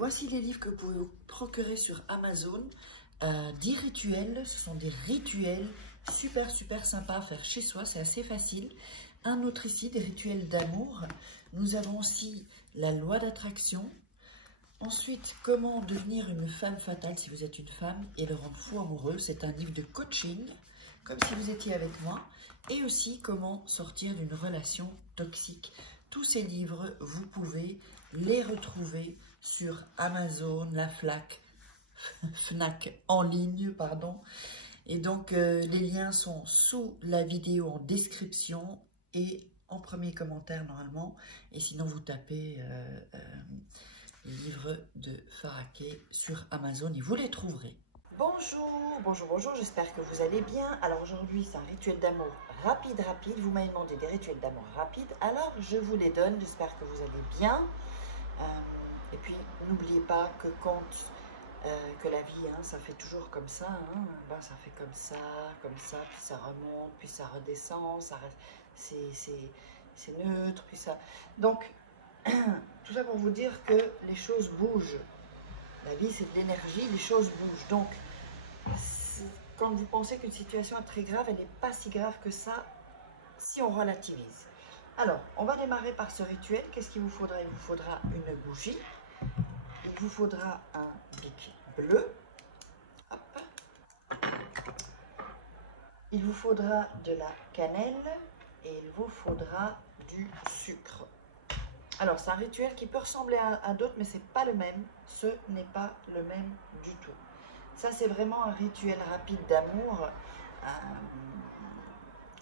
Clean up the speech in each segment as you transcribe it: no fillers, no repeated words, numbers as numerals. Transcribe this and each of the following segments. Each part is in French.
voici les livres que vous pouvez vous procurer sur Amazon. 10 rituels, ce sont des rituels super sympas à faire chez soi, c'est assez facile. Un autre ici, des rituels d'amour. Nous avons aussi la loi d'attraction. Ensuite, comment devenir une femme fatale si vous êtes une femme et le rendre fou amoureux. C'est un livre de coaching, comme si vous étiez avec moi. Et aussi, comment sortir d'une relation toxique. Tous ces livres, vous pouvez les retrouver sur Amazon, la Fnac en ligne, pardon. Et donc, les liens sont sous la vidéo en description et en premier commentaire normalement. Et sinon, vous tapez livres de Faraké sur Amazon et vous les trouverez. Bonjour, j'espère que vous allez bien. Alors aujourd'hui, c'est un rituel d'amour rapide. Vous m'avez demandé des rituels d'amour rapides, alors je vous les donne, j'espère que vous allez bien. Et puis, n'oubliez pas que quand que la vie, hein, ça fait toujours comme ça, hein, ben, ça fait comme ça, puis ça remonte, puis ça redescend, ça reste, c'est neutre, puis ça... Donc, tout ça pour vous dire que les choses bougent. La vie, c'est de l'énergie, les choses bougent. Donc, quand vous pensez qu'une situation est très grave, elle n'est pas si grave que ça si on relativise. Alors, on va démarrer par ce rituel. Qu'est-ce qu'il vous faudra? Il vous faudra une bougie. Il vous faudra un bic bleu. Hop. Il vous faudra de la cannelle et il vous faudra du sucre. Alors, c'est un rituel qui peut ressembler à d'autres, mais ce n'est pas le même. Ce n'est pas le même du tout. Ça, c'est vraiment un rituel rapide d'amour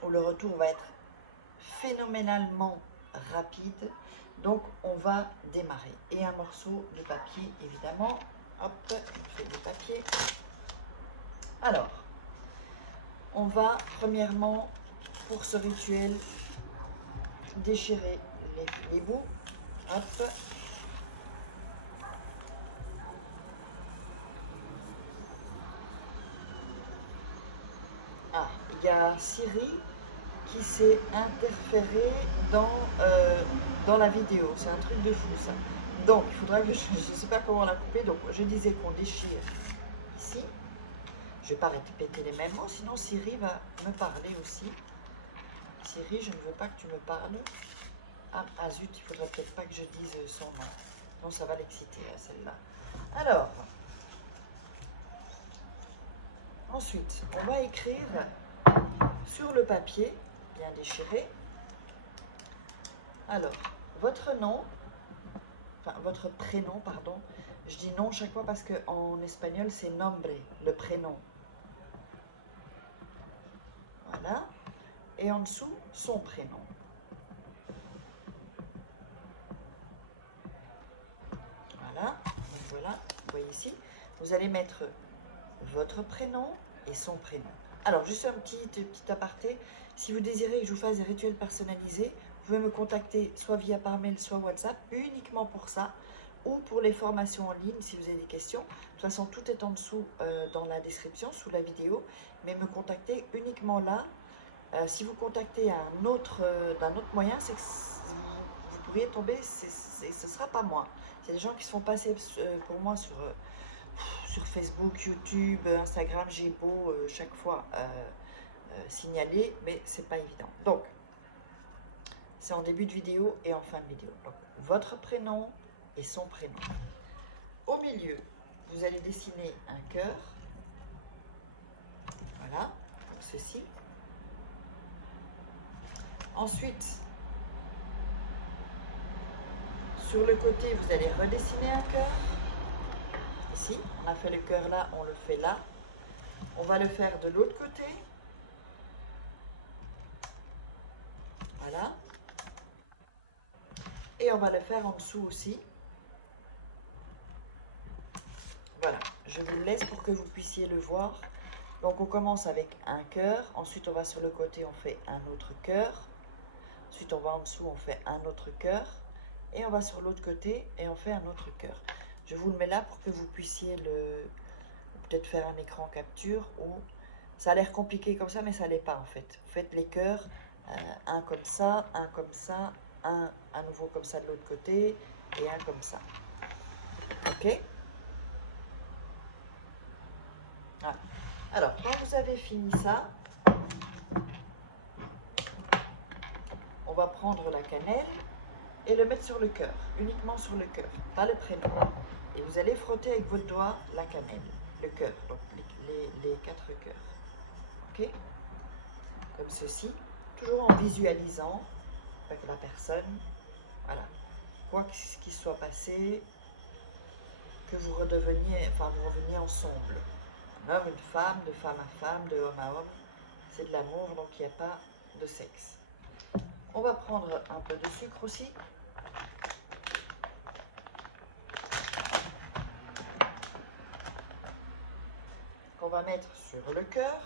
où le retour va être phénoménalement rapide. Donc, on va démarrer. Et un morceau de papier, évidemment. Hop, je fais du papier. Alors, on va premièrement, pour ce rituel, déchirer les bouts. Hop. Ah, il y a Siri qui s'est interféré dans la vidéo. C'est un truc de fou, ça. Donc, il faudra que je ne sais pas comment la couper. Donc, je disais qu'on déchire ici. Je ne vais pas répéter les mêmes mots, sinon Siri va me parler aussi. Siri, je ne veux pas que tu me parles. Ah zut, il ne faudrait peut-être pas que je dise son nom. Non, ça va l'exciter, celle-là. Alors, ensuite, on va écrire sur le papier, bien déchiré. Alors, votre nom, enfin votre prénom, pardon. Je dis nom chaque fois parce qu'en espagnol, c'est nombre, le prénom. Voilà. Et en dessous, son prénom. Voilà. Donc voilà, vous voyez ici. Vous allez mettre votre prénom et son prénom. Alors, juste un petit aparté. Si vous désirez que je vous fasse des rituels personnalisés, vous pouvez me contacter soit via par mail, soit WhatsApp, uniquement pour ça, ou pour les formations en ligne si vous avez des questions. De toute façon, tout est en dessous dans la description, sous la vidéo, mais me contacter uniquement là. Si vous contactez d'un autre moyen, c'est que vous pourriez tomber, ce ne sera pas moi. C'est des gens qui se font passer pour moi sur Facebook, YouTube, Instagram. J'ai beau chaque fois signaler, mais c'est pas évident. Donc, c'est en début de vidéo et en fin de vidéo. Donc, votre prénom et son prénom. Au milieu, vous allez dessiner un cœur. Voilà, comme ceci. Ensuite, sur le côté, vous allez redessiner un cœur. Ici, on a fait le cœur là, on le fait là. On va le faire de l'autre côté. Voilà. Et on va le faire en dessous aussi. Voilà, je vous le laisse pour que vous puissiez le voir. Donc on commence avec un cœur, ensuite on va sur le côté, on fait un autre cœur. Ensuite on va en dessous, on fait un autre cœur. Et on va sur l'autre côté et on fait un autre cœur. Je vous le mets là pour que vous puissiez peut-être faire un écran capture. Ou ça a l'air compliqué comme ça, mais ça l'est pas en fait. Vous faites les cœurs, un comme ça, un à nouveau comme ça de l'autre côté et un comme ça. Ok? Voilà. Alors, quand vous avez fini ça, on va prendre la cannelle et le mettre sur le cœur, uniquement sur le cœur, pas le prénom. Et vous allez frotter avec votre doigt la cannelle, le cœur, donc les 4 cœurs. Ok? Comme ceci, toujours en visualisant avec la personne. Voilà. Quoi qu'il soit passé, que vous redeveniez, enfin vous reveniez ensemble. Un homme, une femme, de femme à femme, de homme à homme. C'est de l'amour, donc il n'y a pas de sexe. On va prendre un peu de sucre aussi. Qu'on va mettre sur le cœur.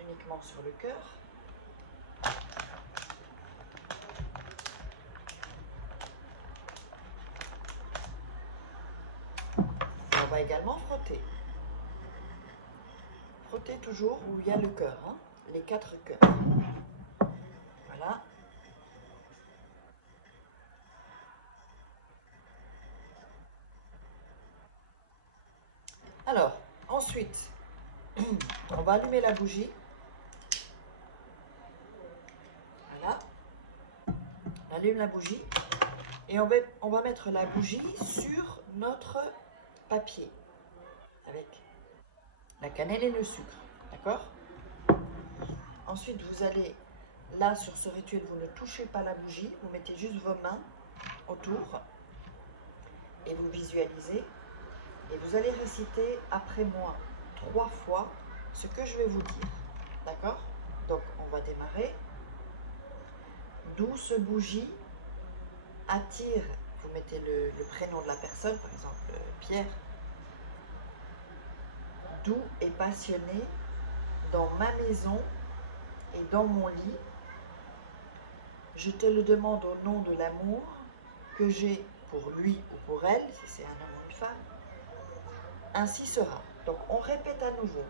Uniquement sur le cœur. On va également frotter. Frotter toujours où il y a le cœur, hein, les 4 cœurs. Voilà. Alors, ensuite, on va allumer la bougie. Voilà. On allume la bougie. Et on va mettre la bougie sur notre papier. Avec la cannelle et le sucre. D'accord? Ensuite, vous allez, là, sur ce rituel, vous ne touchez pas la bougie. Vous mettez juste vos mains autour. Et vous visualisez. Et vous allez réciter après moi 3 fois ce que je vais vous dire. D'accord? Donc, on va démarrer. Douce bougie attire, vous mettez le prénom de la personne, par exemple Pierre. Doux et passionné dans ma maison et dans mon lit. Je te le demande au nom de l'amour que j'ai pour lui ou pour elle, si c'est un homme ou une femme. Ainsi sera. Donc, on répète à nouveau.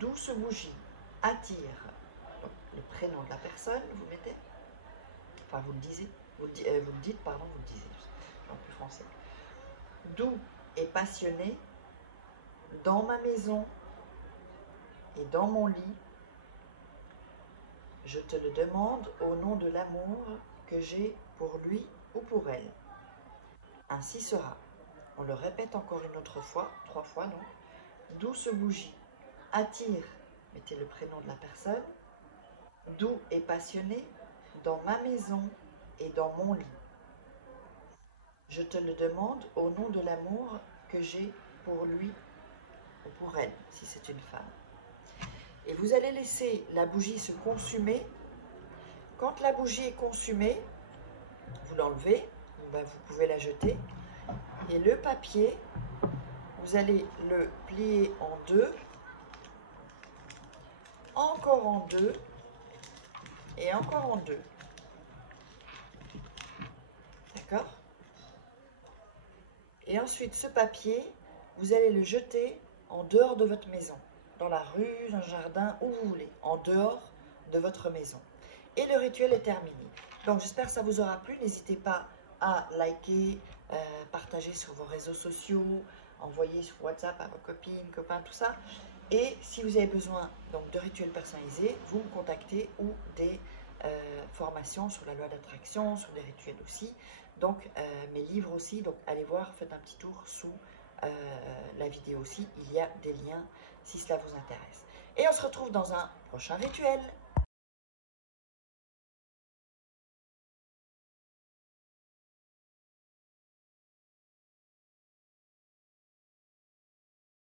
Douce bougie attire, donc, le prénom de la personne, vous mettez, enfin vous le disiez, vous le dites, pardon, vous le disiez, je suis plus français. Doux et passionné, dans ma maison et dans mon lit, je te le demande au nom de l'amour que j'ai pour lui ou pour elle. Ainsi sera. On le répète encore une autre fois, 3 fois donc. Douce bougie attire, mettez le prénom de la personne, doux et passionné, dans ma maison et dans mon lit. Je te le demande au nom de l'amour que j'ai pour lui ou pour elle, si c'est une femme. Et vous allez laisser la bougie se consumer. Quand la bougie est consumée, vous l'enlevez, vous pouvez la jeter. Et le papier, vous allez le plier en 2, encore en 2 et encore en 2. D'accord? Et ensuite, ce papier, vous allez le jeter en dehors de votre maison, dans la rue, dans le jardin, où vous voulez, en dehors de votre maison. Et le rituel est terminé. Donc, j'espère que ça vous aura plu. N'hésitez pas à liker, partager sur vos réseaux sociaux, envoyer sur WhatsApp à vos copines, copains, tout ça. Et si vous avez besoin donc, de rituels personnalisés, vous me contactez ou des formations sur la loi d'attraction, sur des rituels aussi. Donc, mes livres aussi. Donc, allez voir, faites un petit tour sous la vidéo aussi. Il y a des liens si cela vous intéresse. Et on se retrouve dans un prochain rituel.